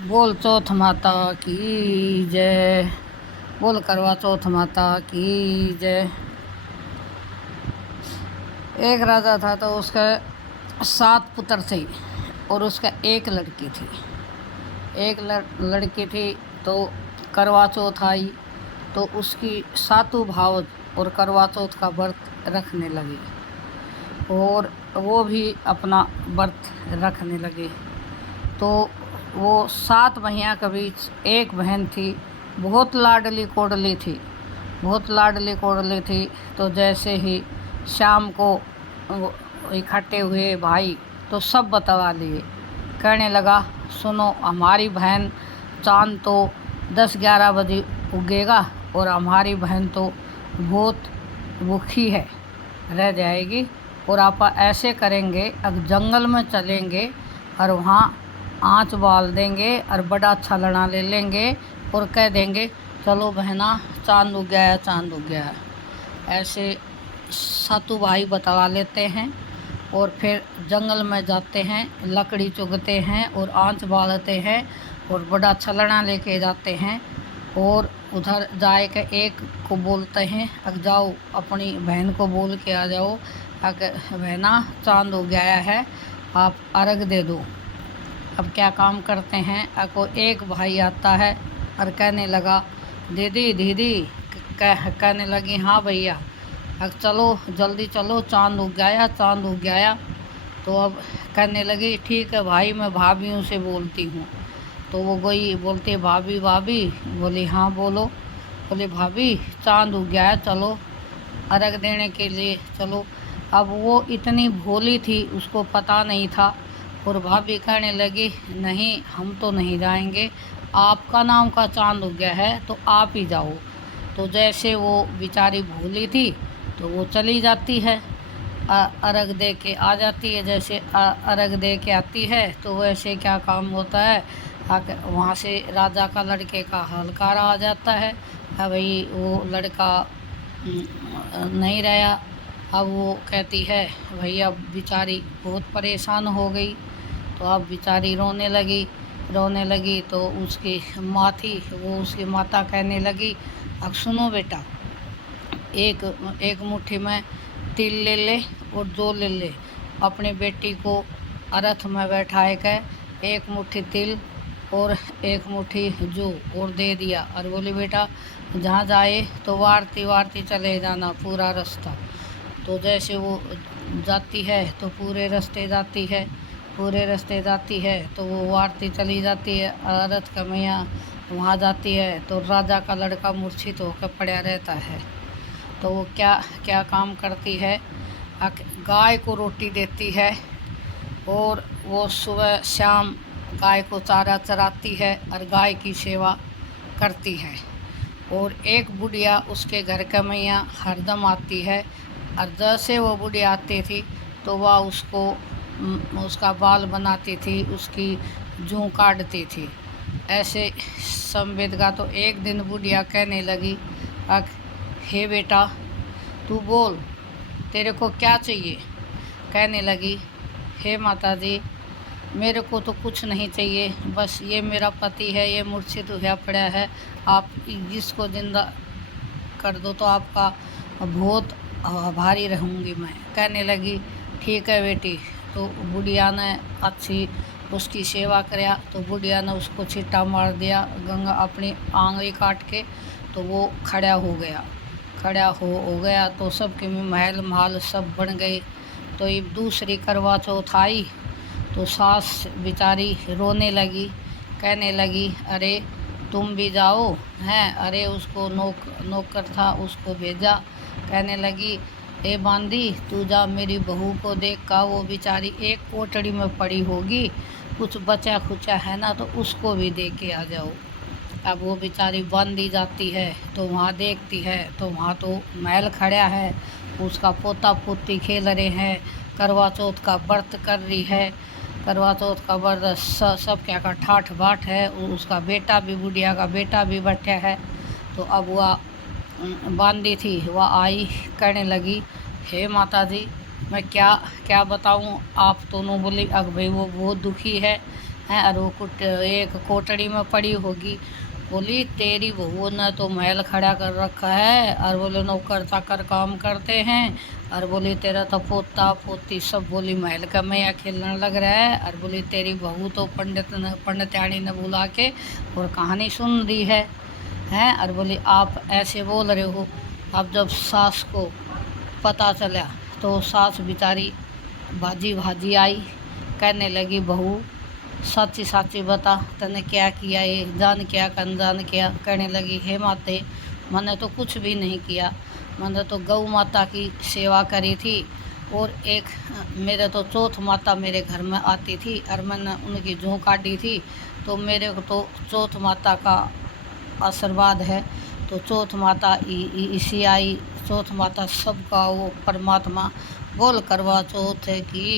बोल चौथ माता की जय। बोल करवा चौथ माता की जय। एक राजा था तो उसके 7 पुत्र थे और उसका एक लड़की थी। एक लड़की थी तो करवा चौथ आई तो उसकी सातों भाव और करवा चौथ का व्रत रखने लगे और वो भी अपना व्रत रखने लगे। तो वो 7 भैया के बीच एक बहन थी, बहुत लाडली कोडली थी, बहुत लाडली कोडली थी। तो जैसे ही शाम को इकट्ठे हुए भाई तो सब बतला लिए। कहने लगा, सुनो हमारी बहन चांद तो 10-11 बजे उगेगा और हमारी बहन तो बहुत भूखी है, रह जाएगी। और आप ऐसे करेंगे, अब जंगल में चलेंगे और वहाँ आँच बाल देंगे और बड़ा छलना ले लेंगे और कह देंगे, चलो बहना चांद उग गया है, चांद उग गया है। ऐसे सातों भाई बतला लेते हैं और फिर जंगल में जाते हैं, लकड़ी चुगते हैं और आँच बालते हैं और बड़ा छलना लेके जाते हैं। और उधर जाए के एक को बोलते हैं, अब जाओ अपनी बहन को बोल के आ जाओ, बहना चांद उग गया है, आप अर्घ दे दो। अब क्या काम करते हैं, को एक भाई आता है और कहने लगा, दीदी दीदी, कहने लगी, हाँ भैया, अब चलो जल्दी चलो, चांद उग गया, चांद उग गया। तो अब कहने लगी, ठीक है भाई, मैं भाभीयों से बोलती हूँ। तो वो गई, बोलते भाभी भाभी, बोली हाँ बोलो। बोले भाभी चांद उग गया है, चलो अर्घ देने के लिए चलो। अब वो इतनी भोली थी, उसको पता नहीं था। और भाभी कहने लगी, नहीं हम तो नहीं जाएंगे, आपका नाम का चांद उग गया है तो आप ही जाओ। तो जैसे वो बेचारी भोली थी तो वो चली जाती है, अर्घ दे के आ जाती है। जैसे अर्घ दे के आती है तो वैसे क्या काम होता है, वहाँ से राजा का लड़के का हलकार आ जाता है। भाई वो लड़का नहीं रहा। अब वो कहती है, भैया बेचारी बहुत परेशान हो गई। तो अब बेचारी रोने लगी तो उसकी माँ थी, वो उसकी माता कहने लगी, अब सुनो बेटा, एक मुट्ठी में तिल ले ले और जौ ले ले, अपनी बेटी को अर्थ में बैठाए के एक मुट्ठी तिल और एक मुट्ठी जौ और दे दिया और बोली, बेटा जहाँ जाए तो वारती वारती चले जाना पूरा रास्ता। तो जैसे वो जाती है तो पूरे रास्ते जाती है तो वो वारती चली जाती है। औरत का मैया वहाँ जाती है तो राजा का लड़का मूर्छित होकर पड़ा रहता है। तो वो क्या काम करती है, गाय को रोटी देती है और वो सुबह शाम गाय को चारा चराती है और गाय की सेवा करती है। और एक बुढ़िया उसके घर का मैया हरदम आती है और जैसे वो बुढ़िया आती थी तो वह उसका बाल बनाती थी, उसकी जूं काटती थी। ऐसे संवेद का तो एक दिन बुढ़िया कहने लगी, हे बेटा तू बोल, तेरे को क्या चाहिए। कहने लगी, हे माता जी, मेरे को तो कुछ नहीं चाहिए, बस ये मेरा पति है, ये मूर्छित हुआ पड़ा है, आप जिसको जिंदा कर दो तो आपका बहुत आभारी रहूँगी मैं। कहने लगी, ठीक है बेटी। तो बुढ़िया ने अच्छी उसकी सेवा कराया। तो बुढ़िया ने उसको छिट्टा मार दिया, गंगा अपनी आंगली काट के, तो वो खड़ा हो गया। तो सबके महल महल सब बन गए। तो ये दूसरी करवा चौथ आई तो सास बेचारी रोने लगी, कहने लगी, अरे तुम भी जाओ हैं, अरे उसको नौकर था उसको भेजा। कहने लगी, ए बांदी तू जा, मेरी बहू को देख का, वो बेचारी एक कोठड़ी में पड़ी होगी, कुछ बचा खुचा है ना तो उसको भी दे के आ जाओ। अब वो बेचारी बांधी जाती है तो वहाँ देखती है तो वहाँ तो महल खड़ा है, उसका पोता पोती खेल रहे हैं, करवा चौथ का व्रत कर रही है। करवा चौथ का व्रत सब क्या का ठाठ बाट है, उसका बेटा भी, बुढ़िया का बेटा भी बैठा है। तो अब वह बांधी थी, वह आई, कहने लगी, हे माता जी, मैं क्या बताऊं, आप दोनों। बोली, अब भाई वो बहुत दुखी है, हैं, और वो एक कोटड़ी में पड़ी होगी। बोली तेरी बहू ने तो महल खड़ा कर रखा है, और बोले नौकर चाकर काम करते हैं, और बोली तेरा तो पोता पोती सब बोली महल का मैया खेलने लग रहा है, और बोली तेरी बहू तो पंडितानी ने बुला के और कहानी सुन दी है। और बोली आप ऐसे बोल रहे हो। अब जब सास को पता चला तो सास बेचारी भाजी भाजी आई, कहने लगी बहू सच्ची सच्ची बता तने क्या किया, ये जान क्या अनजान क्या। कहने लगी हे माते मैंने तो कुछ भी नहीं किया, मैंने तो गौ माता की सेवा करी थी, और एक मेरे तो चौथ माता मेरे घर में आती थी और मैंने उनकी जूँ काटी थी, तो मेरे को तो चौथ माता का आशीर्वाद है। तो चौथ माता इसी आई, चौथ माता सबका वो परमात्मा। बोल करवा चौथ की।